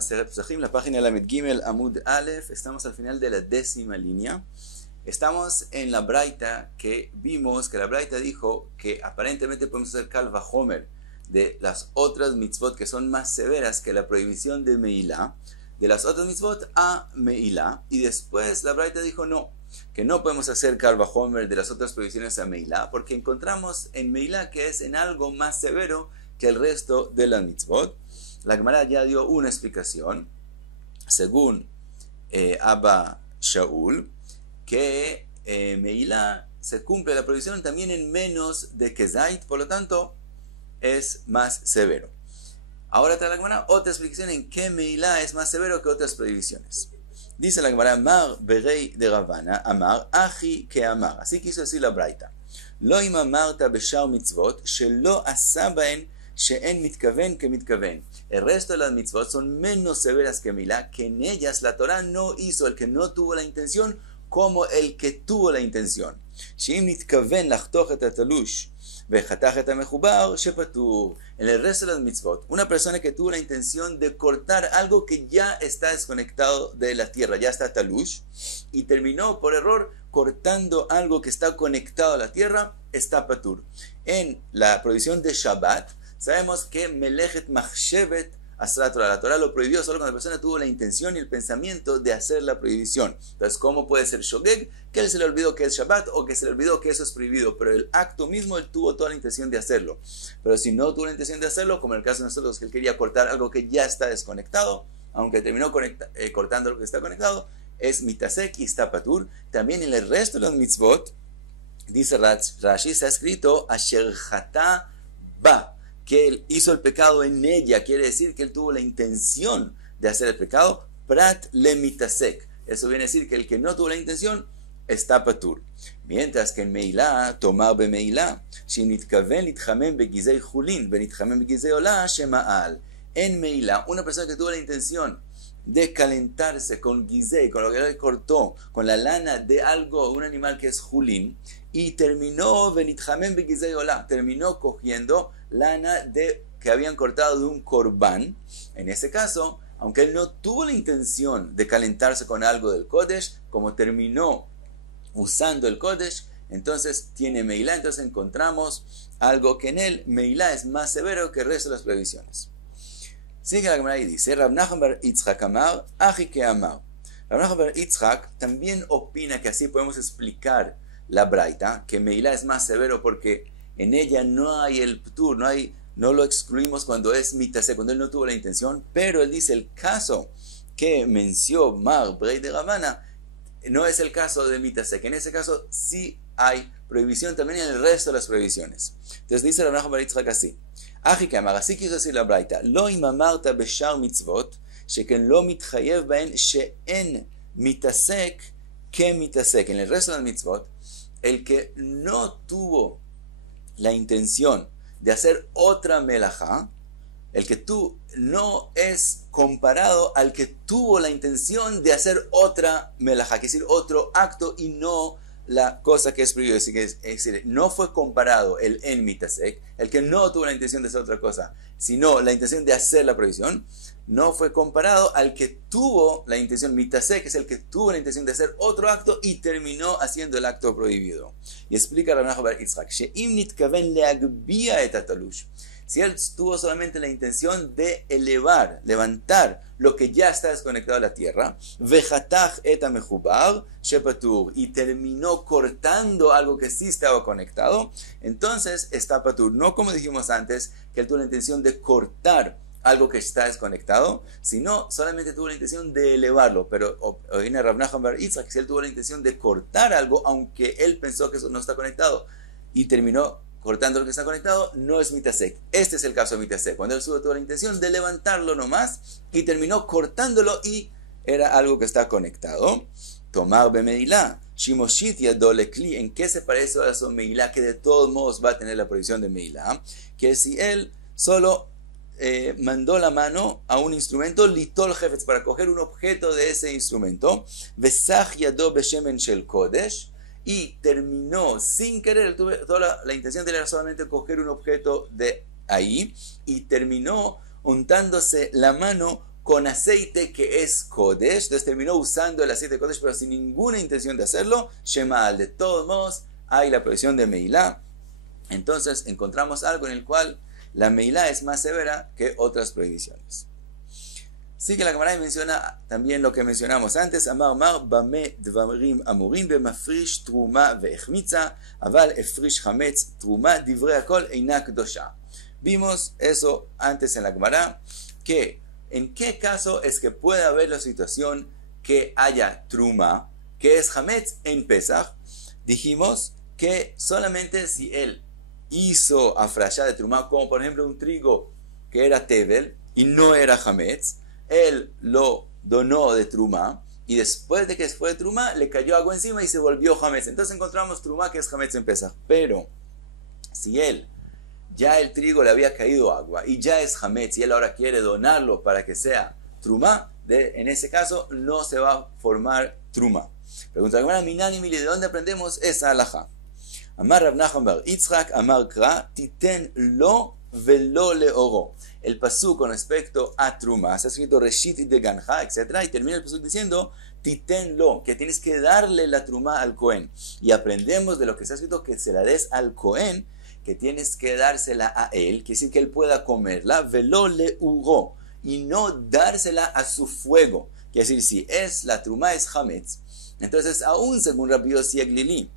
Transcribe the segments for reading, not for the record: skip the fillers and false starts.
Maseret Pesachim, la página Lamed Gimel Amud Aleph. Estamos al final de la 10ª línea. Estamos en la Braita que vimos que la Braita dijo que aparentemente podemos hacer Kal Vajomer de las otras mitzvot que son más severas que la prohibición de Meilá, de las otras mitzvot a Meilá, y después la Braita dijo no, que no podemos hacer Kal Vajomer de las otras prohibiciones a Meilá, porque encontramos en Meilá que es en algo más severo que el resto de las mitzvot. La Gemara ya dio una explicación, según Abba Shaul, que Meilá se cumple la prohibición también en menos de Kezait, por lo tanto es más severo. Ahora trae la Gemara otra explicación en qué Meilá es más severo que otras prohibiciones. Dice la Gemara, Amar Berei de Ravana, Amar Achi que Amar. Así quiso decir la Braita. Lo imamarta beshar mitzvot, shelo asabaen she'en mitkaven que mitkaven. El resto de las mitzvot son menos severas que Meilá, que en ellas la Torah no hizo el que no tuvo la intención como el que tuvo la intención. She'im mitkaven lachtoch et hatalush vechatach et hamechubar shepatur. En el resto de las mitzvot, una persona que tuvo la intención de cortar algo que ya está desconectado de la tierra, ya está talush, y terminó por error cortando algo que está conectado a la tierra, está patur. En la prohibición de Shabbat, sabemos que Melechet Machshevet Asra Torah, la Torah lo prohibió solo cuando la persona tuvo la intención y el pensamiento de hacer la prohibición. Entonces, ¿cómo puede ser Shogeg? Que él se le olvidó que es Shabbat o que se le olvidó que eso es prohibido, pero el acto mismo él tuvo toda la intención de hacerlo. Pero si no tuvo la intención de hacerlo, como en el caso de nosotros, que él quería cortar algo que ya está desconectado, aunque terminó cortando algo que está conectado, es mitasek y está patur. También en el resto de los mitzvot, dice Rashi, se ha escrito Asher Jata Ba, que él hizo el pecado en ella, quiere decir que él tuvo la intención de hacer el pecado, prat le mitasek. Eso viene a decir que el que no tuvo la intención está patur. Mientras que en Meilá, tomar be Meilá, shinitkaven litchamem begizei chulin, benitchamem begizei olah shema'al. En Meilá, una persona que tuvo la intención de calentarse con gizei, con lo que él cortó, con la lana de algo, un animal que es julín, y terminó benitchamem begizei olah, terminó cogiendo lana que habían cortado de un corbán. En ese caso, aunque él no tuvo la intención de calentarse con algo del Kodesh, como terminó usando el Kodesh, entonces tiene Meilá. Entonces encontramos algo que en él Meilá es más severo que el resto de las prohibiciones. Sigue la Gemara y dice, Rav Nachman bar Yitzchak amar, Achi que amar. Rav Nachman bar Yitzchak también opina que así podemos explicar la Braita, que Meilá es más severo porque en ella no hay el ptur, no lo excluimos cuando es mitase, cuando él no tuvo la intención, pero él dice el caso que mencionó Mar Brei de Ravana no es el caso de mitase, que en ese caso sí hay prohibición también en el resto de las prohibiciones. Entonces dice Rav Nachman bar Yitzchak así, Achi que amar, así quiso decir la Braita, lo imamarta beshar mitzvot, sheken lo mitchayev baen she'en mitasek que mitasek. En el resto de las mitzvot, el que no tuvo la intención de hacer otra melajá, el que tú no es comparado al que tuvo la intención de hacer otra melajá, que es decir, otro acto y no la cosa que es prohibido. Es decir, no fue comparado el en mitasek, el que no tuvo la intención de hacer otra cosa, sino la intención de hacer la prohibición, no fue comparado al que tuvo la intención mitasek, que es el que tuvo la intención de hacer otro acto y terminó haciendo el acto prohibido. Y explica Rav Nachman bar Yitzchak, she'im nitkaven leagbia et hatalush. Si él tuvo solamente la intención de elevar, levantar lo que ya está desconectado de la tierra, vechatach et hamechubar shepatur, y terminó cortando algo que sí estaba conectado, entonces está patur. No como dijimos antes, que él tuvo la intención de cortar algo que está desconectado, sino solamente tuvo la intención de elevarlo. Pero viene Rav Nachman bar Yitzchak, si él tuvo la intención de cortar algo, aunque él pensó que eso no está conectado, y terminó cortando lo que está conectado, no es mitasek. Este es el caso de mitasek, cuando él tuvo la intención de levantarlo nomás, y terminó cortándolo, y era algo que está conectado. Tomar be Meilá, shimoshit yado lekli. ¿En qué se parece a eso Meilá? Que de todos modos va a tener la prohibición de Meilá, que si él solo mandó la mano a un instrumento, litol jefetz, para coger un objeto de ese instrumento, vesach yado beshemen shel kodesh, y terminó sin querer, él tuvo toda la intención de solamente coger un objeto de ahí, y terminó untándose la mano con aceite que es Kodesh. Entonces terminó usando el aceite de Kodesh, pero sin ninguna intención de hacerlo. Shemal. De todos modos, hay la prohibición de Meilá. Entonces encontramos algo en el cual la Meilá es más severa que otras prohibiciones. Sí que la Gemara menciona también lo que mencionamos antes. Amar Mar bame dvarim amurim bemafrish truma ve'echmitza aval efrish hametz truma divrei hakol eina kedosha. Vimos eso antes en la Gemara, que en qué caso es que puede haber la situación que haya truma, que es hametz en Pesach. Dijimos que solamente si él hizo afrashá de truma, como por ejemplo un trigo que era tevel y no era hametz, él lo donó de truma y después de que fue de truma le cayó agua encima y se volvió hametz. Entonces encontramos truma que es hametz en Pesach. Pero si él ya el trigo le había caído agua y ya es hametz y él ahora quiere donarlo para que sea truma, en ese caso no se va a formar truma. Pregunta la Gemara, Minani Mili, ¿de dónde aprendemos esa halajá? Amar Rav Nachman bar Yitzchak, Amar Kra, Titen lo velo leoro. El pasuk con respecto a truma, se ha escrito Reshit de Ganja, etc. Y termina el pasuk diciendo Titen lo, que tienes que darle la truma al Cohen. Y aprendemos de lo que se ha escrito que se la des al Cohen, que tienes que dársela a él, que decir que él pueda comerla, velo leuro, y no dársela a su fuego. Quiere decir, si es la truma es hametz, entonces aún según Rabbi Yossi Aglili,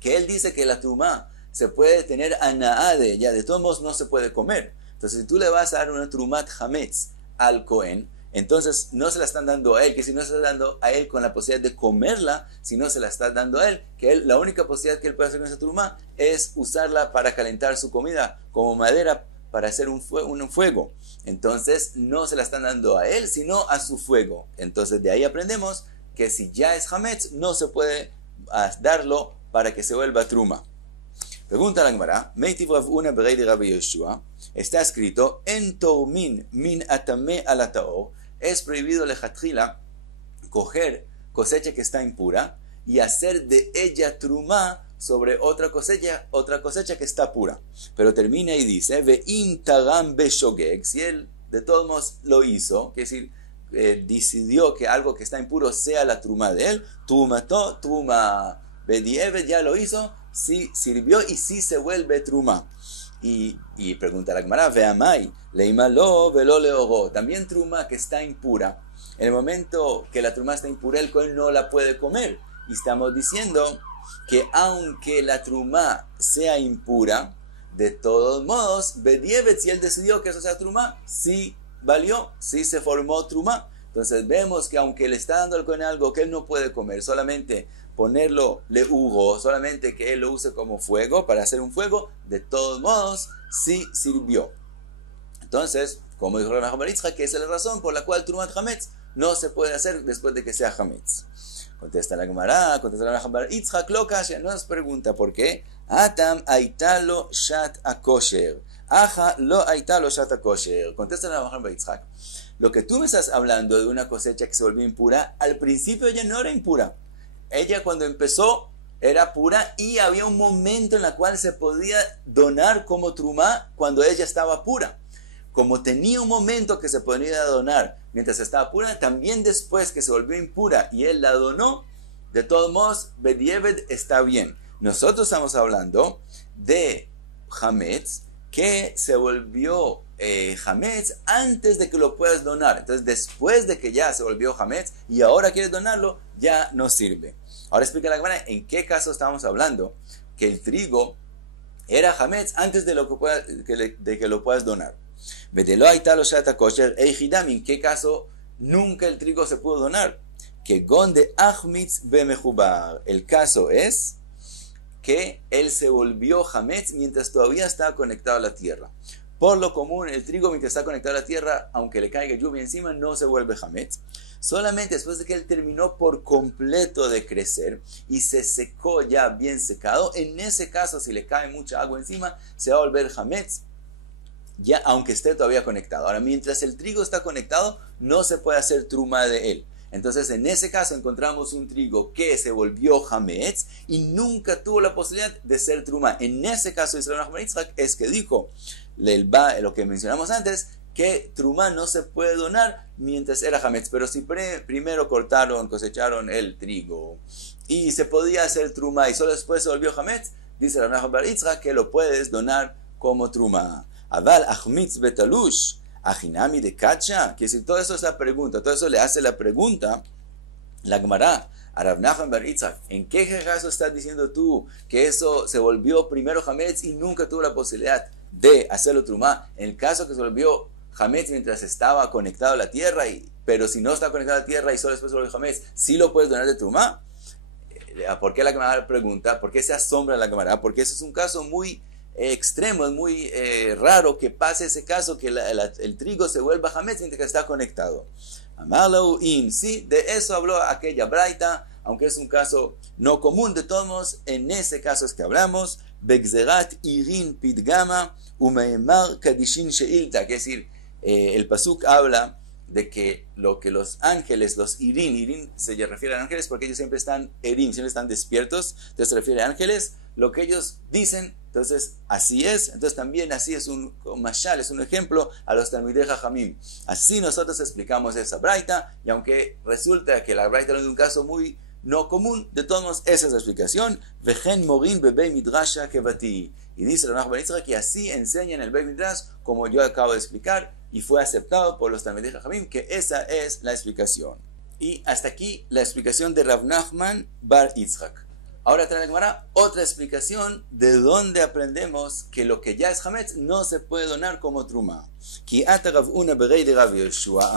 que él dice que la truma se puede tener anaá de ella, de todos modos no se puede comer. Entonces si tú le vas a dar una trumat hametz al Cohen, entonces no se la están dando a él, que si no se la están dando a él con la posibilidad de comerla, si no se la está dando a él, que él, la única posibilidad que él puede hacer con esa truma es usarla para calentar su comida como madera para hacer un fuego. Entonces no se la están dando a él, sino a su fuego. Entonces de ahí aprendemos que si ya es hametz, no se puede darlo para que se vuelva truma. Pregunta la Gemara, Meitiv Rav Una berei de Rabbi Yoshua, está escrito, en tormin min atame al taor, es prohibido lejatrila coger cosecha que está impura y hacer de ella truma sobre otra cosecha que está pura. Pero termina y dice, ve'im tagam beshogeg, si él de todos modos lo hizo, que es decir, decidió que algo que está impuro sea la truma de él, trumato, truma, bedievet ya lo hizo, sí sirvió y sí se vuelve truma. Y pregunta la Gemara, veamai, leimalo velo leoro, también truma que está impura. En el momento que la truma está impura, el Cohen no la puede comer. Y estamos diciendo que aunque la truma sea impura, de todos modos, bedievet, si él decidió que eso sea truma, sí valió, sí se formó truma. Entonces vemos que aunque le está dando al Cohen algo que él no puede comer, solamente ponerlo leuro, solamente que él lo use como fuego, para hacer un fuego, de todos modos, sí sirvió. Entonces, como dijo Rav Nachman bar Yitzchak, que esa es la razón por la cual trumat hametz no se puede hacer después de que sea hametz. Contesta la Gemara, contesta Rav Nachman bar Yitzchak, lo kasha, nos pregunta por qué. Atam aitalo shat akosher. Aja lo aitalo shat akosher. Contesta Rav Nachman bar Yitzchak. Lo que tú me estás hablando de una cosecha que se volvió impura, al principio ella no era impura. Ella cuando empezó era pura y había un momento en el cual se podía donar como trumá cuando ella estaba pura. Como tenía un momento que se podía donar mientras estaba pura, también después que se volvió impura y él la donó, de todos modos, bedievet está bien. Nosotros estamos hablando de hametz que se volvió hametz antes de que lo puedas donar. Entonces después de que ya se volvió hametz y ahora quieres donarlo, ya no sirve. Ahora explica la Gemara en qué caso estamos hablando que el trigo era hametz antes de que lo puedas donar. ¿En qué caso nunca el trigo se pudo donar? Que gonde achmitz bemechubar. El caso es que él se volvió hametz mientras todavía estaba conectado a la tierra. Por lo común, el trigo mientras está conectado a la tierra, aunque le caiga lluvia encima, no se vuelve hametz. Solamente después de que él terminó por completo de crecer y se secó ya bien secado, en ese caso, si le cae mucha agua encima, se va a volver hametz, ya aunque esté todavía conectado. Ahora, mientras el trigo está conectado, no se puede hacer truma de él. Entonces, en ese caso encontramos un trigo que se volvió hametz y nunca tuvo la posibilidad de ser truma. En ese caso, dice Rav Nachman bar Yitzchak, es que dijo lo que mencionamos antes, que Trumá no se puede donar mientras era Hametz. Pero si primero cortaron, cosecharon el trigo y se podía hacer Trumá y solo después se volvió Hametz, dice Rav Nachman bar Yitzchak que lo puedes donar como Trumá. Aval achmitz betalush ajinami de kacha, que si todo eso es la pregunta, todo eso le hace la pregunta la Gemara a Rav Nachman bar Yitzchak, ¿en qué caso estás diciendo tú que eso se volvió primero Hametz y nunca tuvo la posibilidad de hacerlo Trumá? En el caso que se volvió Hametz mientras estaba conectado a la tierra, pero si no está conectado a la tierra y solo después se volvió Hametz, ¿sí lo puedes donar de Trumá? ¿Por qué la Gemara pregunta? ¿Por qué se asombra la Gemara? Porque eso es un caso muy extremo, es muy raro que pase ese caso, que el trigo se vuelva Hametz mientras que está conectado. Amarlo in, sí, de eso habló aquella braita, aunque es un caso no común. De todos modos, en ese caso es que hablamos, Begzerat irin pidgama umeemar kadishin sheilta, que es decir, el pasuk habla de que lo que los ángeles, los irin se refiere a ángeles porque ellos siempre están siempre están despiertos, entonces se refiere a ángeles, lo que ellos dicen, entonces así es, entonces también así es un mashal, es un ejemplo a los talmidei jajamim. Así nosotros explicamos esa braita, y aunque resulta que la braita no es un caso muy no común, de todos modos esa es la explicación. Vejen morin bebei midrasha kevati, y dice Rav Nachman bar Yitzchak que así enseñan el Beit Midrash como yo acabo de explicar, y fue aceptado por los talmidei jajamim, que esa es la explicación. Y hasta aquí la explicación de Rav Nachman bar Yitzchak. Ahora trae la Gemara otra explicación de dónde aprendemos que lo que ya es Hametz no se puede donar como Trumá. Ki ata Rav Una berei de Rav Yoshua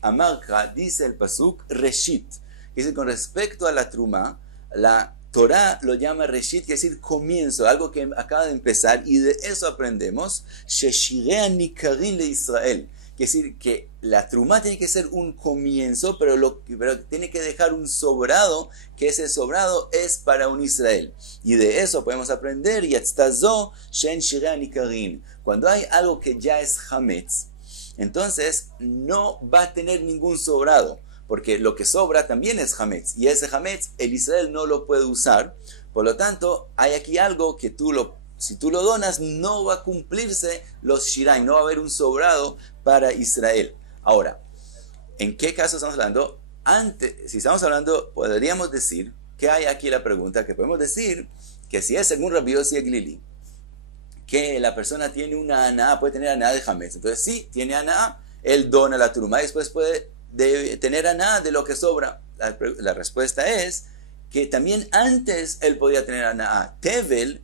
Amar Kra, dice el pasuk Reshit. Dice con respecto a la Trumá, la Torah lo llama Reshit, quiere decir comienzo, algo que acaba de empezar, y de eso aprendemos Sheshirei Nikarin de Israel. Quiere decir que la Trumá tiene que ser un comienzo, pero tiene que dejar un sobrado, que ese sobrado es para un Israel. Y de eso podemos aprender, Yatztazo Shen Shirei Nikarin. Cuando hay algo que ya es Hametz, entonces no va a tener ningún sobrado, porque lo que sobra también es Hametz, y ese Hametz el Israel no lo puede usar. Por lo tanto, hay aquí algo que si tú lo donas, no va a cumplirse los Shiraim, no va a haber un sobrado para Israel. Ahora, ¿en qué caso estamos hablando? Si estamos hablando, podríamos decir, que hay aquí la pregunta, que podemos decir que si es según Rabbi Yossi Eglili, que la persona tiene una aná, puede tener aná de Hametz. Entonces, sí, tiene aná, él dona la Trumá y después puede tener aná de lo que sobra. La respuesta es que también antes él podía tener aná. Tevel,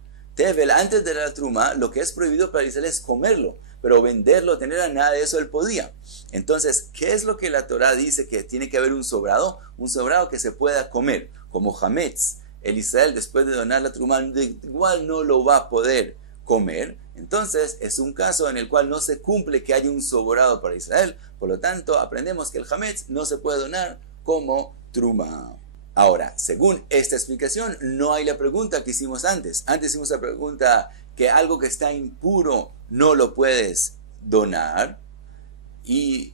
antes de la Trumá, lo que es prohibido para Israel es comerlo, pero venderlo, tener aná, de eso él podía. Entonces, ¿qué es lo que la Torah dice? Que tiene que haber un sobrado que se pueda comer, como Hametz. El Israel, después de donar la Trumá, igual no lo va a poder comer. Entonces, es un caso en el cual no se cumple que haya un sobrado para Israel. Por lo tanto, aprendemos que el Hametz no se puede donar como Trumá. Ahora, según esta explicación, no hay la pregunta que hicimos antes. Antes hicimos la pregunta que algo que está impuro no lo puedes donar,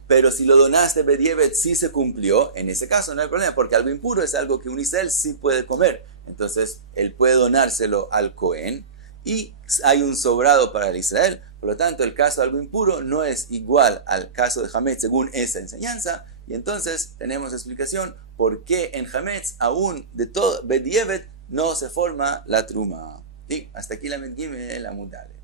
pero si lo donaste Bediebet sí se cumplió. En ese caso no hay problema, porque algo impuro es algo que un Israel sí puede comer. Entonces, él puede donárselo al Cohen y hay un sobrado para el Israel. Por lo tanto, el caso de algo impuro no es igual al caso de Hametz según esa enseñanza. Y entonces tenemos explicación por qué en Hametz, aún de todo, Bediebet, no se forma la Trumá. Y hasta aquí la Medgime, la Mudale.